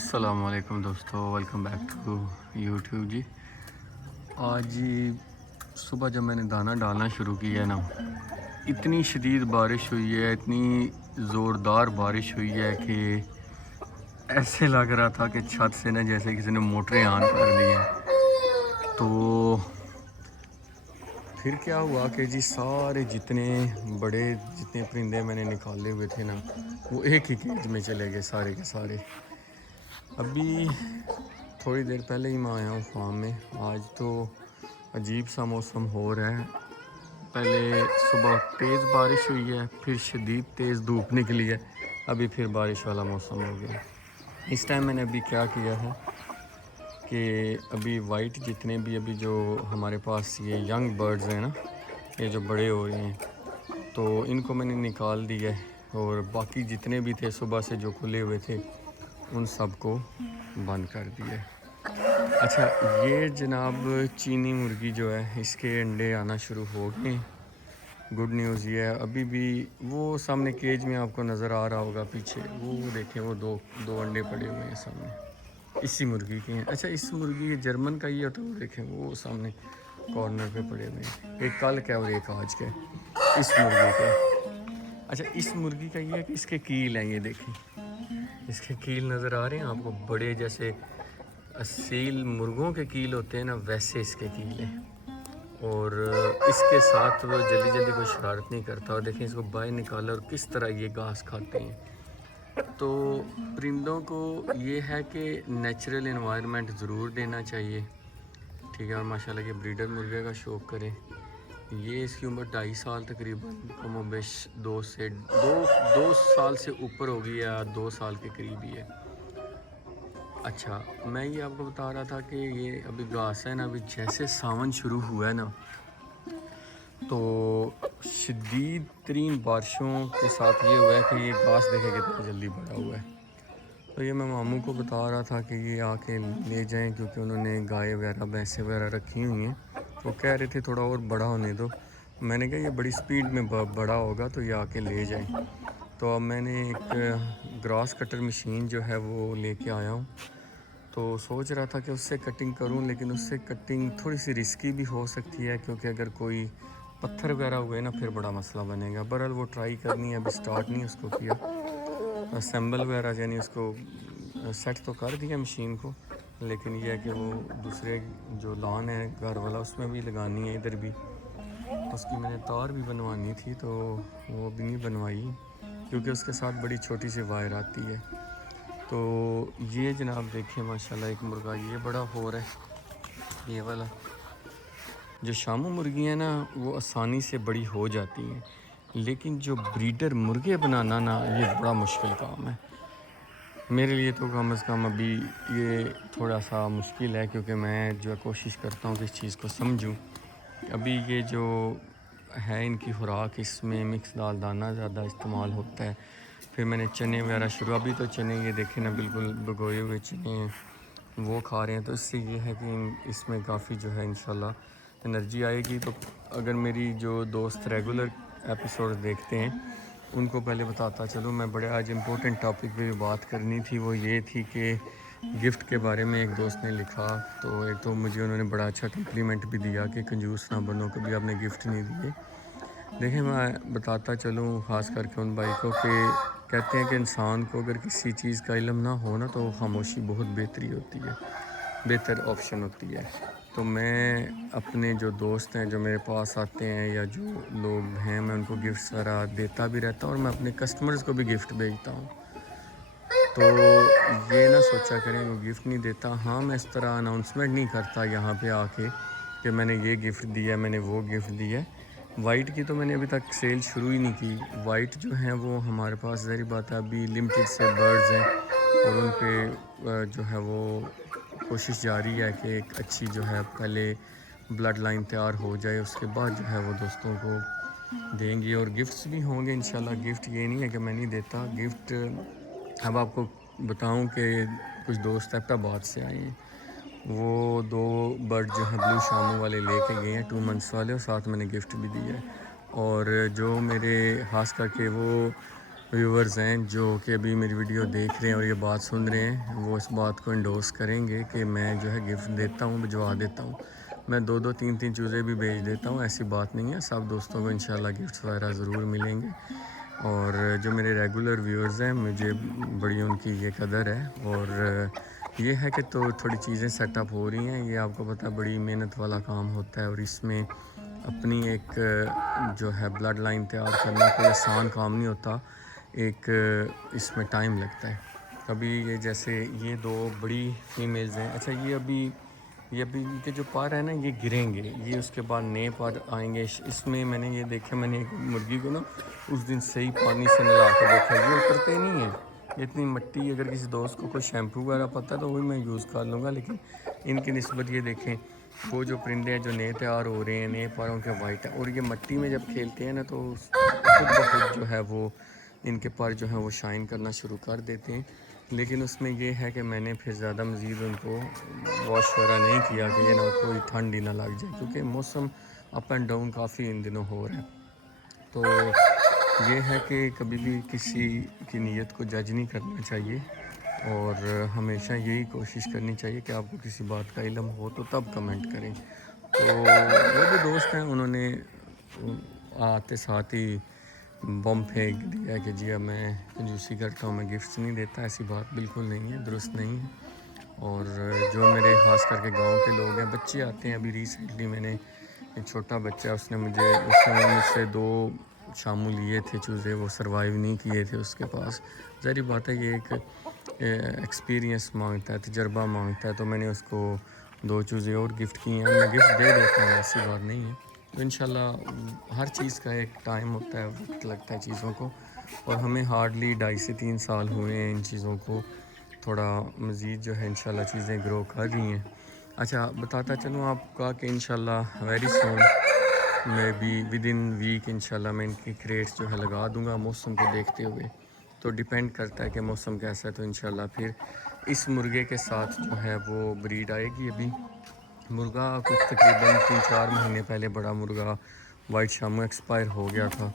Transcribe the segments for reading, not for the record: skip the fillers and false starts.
السلام علیکم دوستو، ویلکم بیک ٹو یوٹیوب جی۔ آج صبح جب میں نے دانہ ڈالنا شروع کیا نا، اتنی شدید بارش ہوئی ہے، اتنی زوردار بارش ہوئی ہے کہ ایسے لگ رہا تھا کہ چھت سے نا جیسے کسی نے موٹریں آن کر دی ہیں۔ تو پھر کیا ہوا کہ جی سارے جتنے پرندے میں نے نکالے ہوئے تھے نا، وہ ایک ہی کیج میں چلے گئے سارے کے سارے۔ ابھی تھوڑی دیر پہلے ہی میں آیا ہوں فارم میں۔ آج تو عجیب سا موسم ہو رہا ہے، پہلے صبح تیز بارش ہوئی ہے، پھر شدید تیز دھوپ نکلی ہے، ابھی پھر بارش والا موسم ہو گیا۔ اس ٹائم میں نے ابھی کیا کیا ہے کہ ابھی وائٹ جتنے بھی ابھی جو ہمارے پاس یہ ینگ برڈز ہیں نا، یہ جو بڑے ہو رہے ہیں، تو ان کو میں نے نکال دیا ہے، اور باقی جتنے بھی تھے صبح سے جو کھلے ہوئے تھے ان سب کو بند کر دیا ہے۔ اچھا، یہ جناب چینی مرغی جو ہے، اس کے انڈے آنا شروع ہو گئے۔ گڈ نیوز یہ ہے، ابھی بھی وہ سامنے کیج میں آپ کو نظر آ رہا ہوگا پیچھے، وہ دیکھیں، وہ دو انڈے پڑے ہوئے ہیں سامنے، اسی مرغی کے ہیں۔ اچھا، اس مرغی جرمن کا ہی ہے، تو وہ دیکھیں وہ سامنے کارنر پہ پڑے ہوئے ہیں، ایک کل کا اور ایک آج کا اس مرغی کا۔ اچھا، اس مرغی کا یہ ہے کہ اس کے کیل ہیں، یہ دیکھیں اس کے کیل نظر آ رہے ہیں آپ کو، بڑے جیسے اصیل مرغوں کے کیل ہوتے ہیں نا، ویسے اس کے کیل ہیں، اور اس کے ساتھ وہ جلدی جلدی کوئی شرارت نہیں کرتا، اور دیکھیں اس کو باہر نکالا اور کس طرح یہ گھاس کھاتے ہیں۔ تو پرندوں کو یہ ہے کہ نیچرل انوائرمنٹ ضرور دینا چاہیے، ٹھیک ہے، اور ماشاءاللہ یہ بریڈر مرغے کا شوق کریں۔ یہ اس کی عمر 2.5 سال تقریباً، کم و بیش دو سال سے اوپر ہوگی، یا 2 سال کے قریب ہی ہے۔ اچھا، میں یہ آپ کو بتا رہا تھا کہ یہ ابھی گھاس ہے نا، ابھی جیسے ساون شروع ہوا ہے نا، تو شدید ترین بارشوں کے ساتھ یہ ہوا ہے کہ یہ گھاس دیکھے کتنا جلدی بڑا ہوا ہے۔ تو یہ میں ماموں کو بتا رہا تھا کہ یہ آ کے لے جائیں، کیونکہ انہوں نے گائے وغیرہ بھینسیں وغیرہ رکھی ہوئی ہیں، وہ کہہ رہے تھے تھوڑا اور بڑا ہونے دو۔ میں نے کہا یہ بڑی سپیڈ میں بڑا ہوگا تو یہ آ کے لے جائیں۔ تو اب میں نے ایک گراس کٹر مشین جو ہے وہ لے کے آیا ہوں، تو سوچ رہا تھا کہ اس سے کٹنگ کروں، لیکن اس سے کٹنگ تھوڑی سی رسکی بھی ہو سکتی ہے، کیونکہ اگر کوئی پتھر وغیرہ ہوئے نا پھر بڑا مسئلہ بنے گا۔ بہرحال وہ ٹرائی کرنی ہے، ابھی سٹارٹ نہیں اس کو کیا، اسمبل وغیرہ یعنی اس کو سیٹ تو کر دیا مشین کو، لیکن یہ ہے کہ وہ دوسرے جو لان ہے گھر والا اس میں بھی لگانی ہے، ادھر بھی اس کی میں نے تار بھی بنوانی تھی، تو وہ بھی نہیں بنوائی، کیونکہ اس کے ساتھ بڑی چھوٹی سی وائر آتی ہے۔ تو یہ جناب دیکھیں ماشاءاللہ ایک مرغا یہ بڑا ہو رہا ہے، یہ والا جو شامو مرغی ہیں نا وہ آسانی سے بڑی ہو جاتی ہیں، لیکن جو بریڈر مرغے بنانا نا یہ بڑا مشکل کام ہے میرے لیے، تو کم از کم ابھی یہ تھوڑا سا مشکل ہے، کیونکہ میں جو کوشش کرتا ہوں کہ اس چیز کو سمجھوں۔ ابھی یہ جو ہے ان کی خوراک، اس میں مکس دال دانہ زیادہ استعمال ہوتا ہے، پھر میں نے چنے وغیرہ شروع، ابھی تو چنے یہ دیکھیں نا بالکل بھگوئے ہوئے چنے ہیں، وہ کھا رہے ہیں، تو اس سے یہ ہے کہ اس میں کافی جو ہے انشاءاللہ انرجی آئے گی۔ تو اگر میری جو دوست ریگولر ایپیسوڈ دیکھتے ہیں ان کو پہلے بتاتا چلوں، میں بڑے آج امپورٹنٹ ٹاپک پہ بات کرنی تھی، وہ یہ تھی کہ گفٹ کے بارے میں ایک دوست نے لکھا، تو ایک تو مجھے انہوں نے بڑا اچھا کمپلیمنٹ بھی دیا کہ کنجوس نہ بنو، کبھی آپ نے گفٹ نہیں دیے۔ دیکھیں میں بتاتا چلوں خاص کر کے ان بھائی کو کہ کہتے ہیں کہ انسان کو اگر کسی چیز کا علم نہ ہو نا تو خاموشی بہت بہتر آپشن ہوتی ہے۔ تو میں اپنے جو دوست ہیں جو میرے پاس آتے ہیں یا جو لوگ ہیں، میں ان کو گفٹس وغیرہ دیتا بھی رہتا ہوں، اور میں اپنے کسٹمرز کو بھی گفٹ بھیجتا ہوں، تو یہ نہ سوچا کریں وہ گفٹ نہیں دیتا۔ ہاں، میں اس طرح اناؤنسمنٹ نہیں کرتا یہاں پہ آ کے کہ میں نے یہ گفٹ دیا، میں نے وہ گفٹ دیا۔ وائٹ کی تو میں نے ابھی تک سیل شروع ہی نہیں کی۔ وائٹ جو ہیں وہ ہمارے پاس ظاہری بات ہے ابھی لمیٹڈ سے برڈز ہیں، اور ان پہ جو ہے وہ کوشش جاری ہے کہ ایک اچھی جو ہے پہلے بلڈ لائن تیار ہو جائے، اس کے بعد جو ہے وہ دوستوں کو دیں گے، اور گفٹس بھی ہوں گے انشاءاللہ۔ گفٹ یہ نہیں ہے کہ میں نہیں دیتا گفٹ۔ اب آپ کو بتاؤں کہ کچھ دوست ایبٹ آباد سے آئے ہیں، وہ 2 برڈ جو ہیں بلو شامو والے لے کے گئے ہیں 2 منتھس والے، اور ساتھ میں نے گفٹ بھی دیا ہے۔ اور جو میرے خاص کر کے وہ ویورز ہیں جو کہ ابھی میری ویڈیو دیکھ رہے ہیں اور یہ بات سن رہے ہیں، وہ اس بات کو انڈورس کریں گے کہ میں جو ہے گفٹ دیتا ہوں، بھجوا دیتا ہوں. میں 2-2 3 چیزیں بھی بھیج دیتا ہوں، ایسی بات نہیں ہے. سب دوستوں کو انشاءاللہ گفٹس وغیرہ ضرور ملیں گے. اور جو میرے ریگولر ویورز ہیں، مجھے بڑی ان کی یہ قدر ہے. اور یہ ہے کہ تو تھوڑی چیزیں سیٹ اپ ہو رہی ہیں. یہ آپ کو پتہ بڑی محنت والا کام ہوتا ہے، اور اس میں اپنی ایک جو ہے بلڈ لائن تیار کرنا کوئی آسان کام نہیں ہوتا. ایک اس میں ٹائم لگتا ہے. ابھی یہ جیسے یہ 2 بڑی فیمیلز ہیں. اچھا یہ ابھی ان کے جو پر ہیں نا یہ گریں گے، یہ اس کے بعد نئے پر آئیں گے. اس میں میں نے یہ دیکھا، میں نے ایک مرغی کو نا اس دن صحیح پانی سے نلا کے دیکھا، یہ اترتے نہیں ہیں. اتنی مٹی، اگر کسی دوست کو کوئی شیمپو وغیرہ پتہ ہے تو وہی میں یوز کر لوں گا. لیکن ان کی نسبت یہ دیکھیں، وہ جو پرندے ہیں جو نئے تیار ہو رہے ہیں، نئے پروں کے وائٹ ہیں، اور یہ مٹی میں جب کھیلتے ہیں نا تو خود بخود جو ہے وہ ان کے پر جو ہیں وہ شائن کرنا شروع کر دیتے ہیں. لیکن اس میں یہ ہے کہ میں نے پھر زیادہ مزید ان کو واش وغیرہ نہیں کیا کہ یہ نہ کوئی ٹھنڈ ہی نہ لگ جائے، کیونکہ موسم اپ اینڈ ڈاؤن کافی ان دنوں ہو رہا ہے. تو یہ ہے کہ کبھی بھی کسی کی نیت کو جج نہیں کرنا چاہیے، اور ہمیشہ یہی کوشش کرنی چاہیے کہ آپ کو کسی بات کا علم ہو تو تب کمنٹ کریں. تو وہ جو دوست ہیں انہوں نے آتے ساتھ ہی بم پھینک دیا کہ جی اب میں کنجوسی کرتا ہوں، میں گفٹس نہیں دیتا. ایسی بات بالکل نہیں ہے، درست نہیں ہے. اور جو میرے خاص کر کے گاؤں کے لوگ ہیں، بچے آتے ہیں. ابھی ریسنٹلی میں نے ایک چھوٹا بچہ، اس نے مجھ سے 2 شامو لیے تھے چوزے، وہ سروائیو نہیں کیے تھے اس کے پاس. ظاہری بات ہے یہ ایک ایکسپیرینس مانگتا ہے، تجربہ مانگتا ہے. تو میں نے اس کو 2 چوزے اور گفٹ کیے ہیں. میں گفٹ دے دیتا ہوں، ایسی بات نہیں ہے. تو انشاءاللہ ہر چیز کا ایک ٹائم ہوتا ہے، وقت لگتا ہے چیزوں کو. اور ہمیں ہارڈلی 2.5 سے 3 سال ہوئے ہیں ان چیزوں کو. تھوڑا مزید جو ہے انشاءاللہ چیزیں گرو کر رہی ہیں. اچھا بتاتا چلوں آپ کا کہ انشاءاللہ ویری سون میں بھی ود ان ویک انشاءاللہ میں ان کی کریٹس جو ہے لگا دوں گا موسم کو دیکھتے ہوئے. تو ڈیپینڈ کرتا ہے کہ موسم کیسا ہے. تو انشاءاللہ پھر اس مرغے کے ساتھ جو ہے وہ بریڈ آئے گی. ابھی مرغا کچھ تقریباً 3-4 مہینے پہلے بڑا مرغا وائٹ شامو ایکسپائر ہو گیا تھا.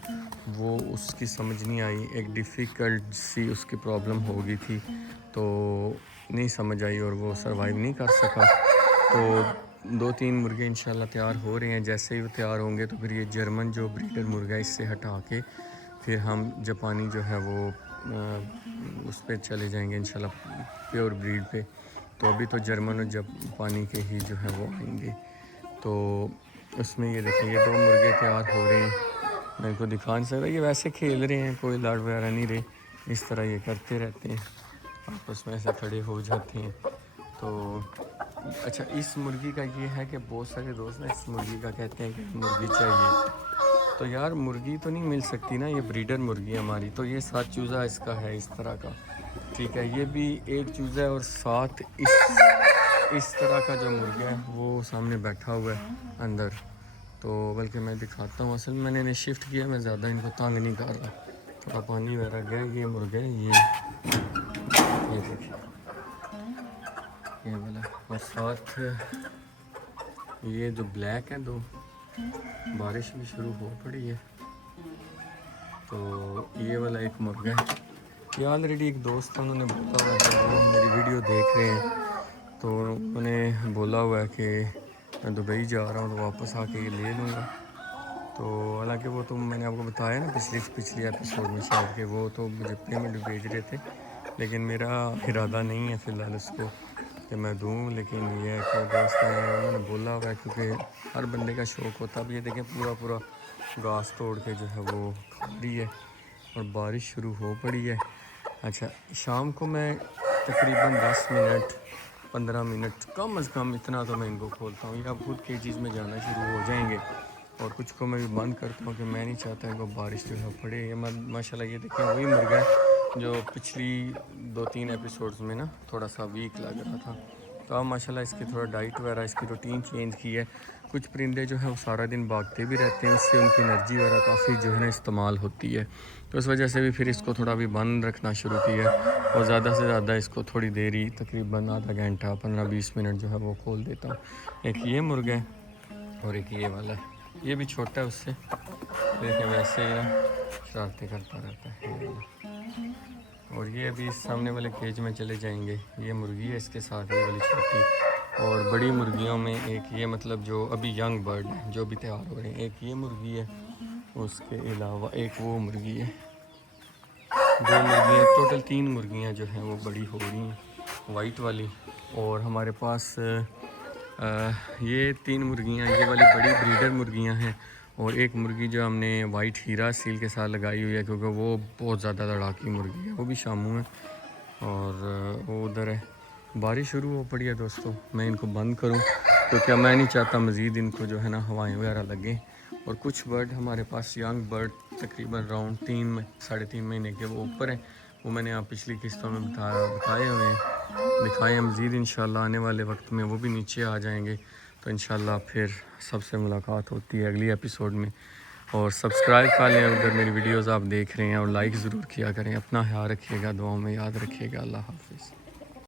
وہ اس کی سمجھ نہیں آئی، ایک ڈیفیکلٹ سی اس کی پرابلم ہو گئی تھی، تو نہیں سمجھ آئی اور وہ سروائیو نہیں کر سکا. تو 2-3 مرغے انشاءاللہ تیار ہو رہے ہیں. جیسے ہی وہ تیار ہوں گے تو پھر یہ جرمن جو بریڈر مرغا ہے اس سے ہٹا کے پھر ہم جاپانی جو ہے وہ اس پہ چلے جائیں گے انشاءاللہ، پیور بریڈ پہ. تو ابھی تو جرمن اور جاپانی کے ہی جو ہے وہ آئیں گے. تو اس میں یہ دیکھیں یہ 2 مرغے تیار ہو رہے ہیں. میں ان کو دکھا نہیں سکتا، یہ ویسے کھیل رہے ہیں، کوئی لڑ وغیرہ نہیں رہے. اس طرح یہ کرتے رہتے ہیں، آپس میں ایسے کھڑے ہو جاتے ہیں. تو اچھا اس مرغی کا یہ ہے کہ بہت سارے دوست نا اس مرغی کا کہتے ہیں کہ مرغی چاہیے. تو یار مرغی تو نہیں مل سکتی نا، یہ بریڈر مرغی ہے ہماری. تو یہ 7 چوزہ اس کا ہے اس طرح کا، ٹھیک ہے. یہ بھی ایک چوزہ ہے، اور ساتھ اس طرح کا جو مرغا ہے وہ سامنے بیٹھا ہوا ہے اندر. تو بلکہ میں دکھاتا ہوں، اصل میں نے انہیں شفٹ کیا، میں زیادہ ان کو تنگ نہیں کر رہا. تھوڑا پانی وغیرہ گیا. یہ مرغا ہے یہ دیکھیں یہ والا، اور ساتھ یہ جو بلیک ہے 2، بارش بھی شروع ہو پڑی ہے. تو یہ والا ایک مرغا ہے. یہ آلریڈی ایک دوست تھا، انہوں نے بولا ہوا ہے کہ وہ میری ویڈیو دیکھ رہے ہیں، تو انہوں نے بولا ہوا ہے کہ میں دبئی جا رہا ہوں تو واپس آ کے یہ لے لوں گا. تو حالانکہ وہ تو میں نے آپ کو بتایا نا پچھلی ایپیسوڈ میں شاید کہ وہ تو مجھے پیمنٹ بھیج رہے تھے، لیکن میرا ارادہ نہیں ہے فی الحال اس کو کہ میں دوں. لیکن یہ ہے کہ دوست نے انہوں نے بولا ہوا ہے، کیونکہ ہر بندے کا شوق ہوتا ہے. اب یہ دیکھیں پورا گھاس توڑ کے جو ہے وہ کھا رہی ہے، اور بارش شروع ہو پڑی ہے. اچھا شام کو میں تقریباً 10 منٹ 15 منٹ کم از کم اتنا تو میں ان کو کھولتا ہوں. یہ اب خود کیجز میں جانا شروع ہو جائیں گے، اور کچھ کو میں بھی بند کرتا ہوں کہ میں نہیں چاہتا ان کو بارش جو ہے پڑے. یہ ماشاء اللہ یہ دیکھیں وہی مرغا ہے جو پچھلی 2-3 ایپیسوڈز میں نا تھوڑا سا ویک لگ رہا تھا. تو اب ماشاء اللہ اس کی تھوڑا ڈائٹ وغیرہ اس کی روٹین چینج کی ہے. کچھ پرندے جو ہیں وہ سارا دن بھاگتے بھی رہتے ہیں، اس سے ان کی انرجی وغیرہ کافی جو ہے نا استعمال ہوتی ہے. تو اس وجہ سے بھی پھر اس کو تھوڑا بھی بند رکھنا شروع کیا، اور زیادہ سے زیادہ اس کو تھوڑی دیری تقریباً آدھا گھنٹہ 15-20 منٹ جو ہے وہ کھول دیتا ہوں. ایک یہ مرغا ہے اور ایک یہ والا ہے. یہ بھی چھوٹا ہے اس سے، لیکن ویسے شرارتیں کرتا رہتا ہے. اور یہ ابھی سامنے والے کیج میں چلے جائیں گے. یہ مرغی ہے اس کے ساتھ یہ والی چھوٹی. اور بڑی مرغیوں میں ایک یہ مطلب جو ابھی ینگ برڈ ہے جو بھی تیار ہو رہے ہیں, ایک یہ مرغی ہے, اس کے علاوہ ایک وہ مرغی ہے. 2 مرغیاں, ٹوٹل 3 مرغیاں جو ہیں وہ بڑی ہو رہی ہیں وائٹ والی. اور ہمارے پاس یہ 3 مرغیاں یہ والی بڑی بریڈر مرغیاں ہیں, اور ایک مرغی جو ہم نے وائٹ ہیرا سیل کے ساتھ لگائی ہوئی ہے کیونکہ وہ بہت زیادہ لڑاکی مرغی ہے, وہ بھی شاموں ہے. اور وہ ادھر ہے. بارش شروع ہو پڑی ہے دوستو, میں ان کو بند کروں کیونکہ میں نہیں چاہتا مزید ان کو جو ہے نا ہوائیں وغیرہ لگیں. اور کچھ برڈ ہمارے پاس ینگ برڈ تقریباً راؤنڈ 3-3.5 مہینے کے وہ اوپر ہیں, وہ میں نے آپ پچھلی قسطوں میں دکھائے ہوئے ہیں, دکھائے ہیں مزید انشاءاللہ آنے والے وقت میں وہ بھی نیچے آ جائیں گے. تو انشاءاللہ پھر سب سے ملاقات ہوتی ہے اگلی ایپیسوڈ میں. اور سبسکرائب کر لیں اگر میری ویڈیوز آپ دیکھ رہے ہیں, اور لائک ضرور کیا کریں. اپنا خیال رکھیے گا, دعاؤں میں یاد رکھیے گا. اللہ حافظ.